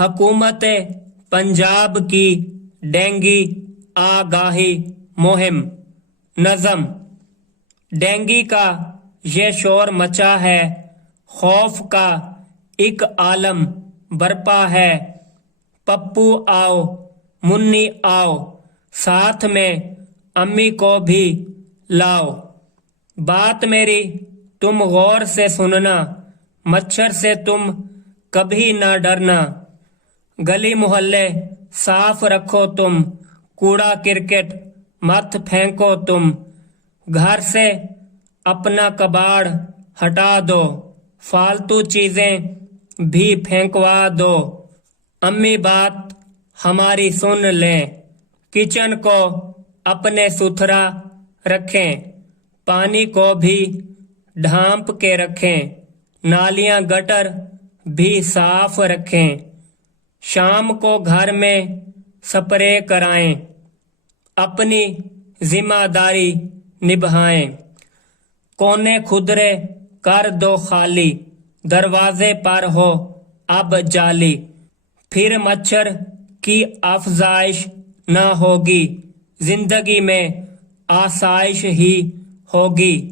حکومت پنجاب کی ڈینگی آگاہی مہم۔ نظم۔ ڈینگی کا یہ شور مچا ہے، خوف کا ایک عالم برپا ہے۔ پپو آؤ، منی آؤ، ساتھ میں امی کو بھی لاؤ۔ بات میری تم غور سے سننا، مچھر سے تم کبھی نہ ڈرنا۔ گلی محلے صاف رکھو تم، کوڑا کرکٹ مت پھینکو تم۔ گھر سے اپنا کباڑ ہٹا دو، فالتو چیزیں بھی پھینکوا دو۔ امی بات ہماری سن لیں، کچن کو اپنے ستھرا رکھیں، پانی کو بھی ڈھانپ کے رکھیں، نالیاں گٹر بھی صاف رکھیں۔ شام کو گھر میں سپرے کرائیں، اپنی ذمہ داری نبھائیں۔ کونے کھدرے کر دو خالی، دروازے پر ہو اب جالی۔ پھر مچھر کی افزائش نہ ہوگی، زندگی میں آسائش ہی ہوگی۔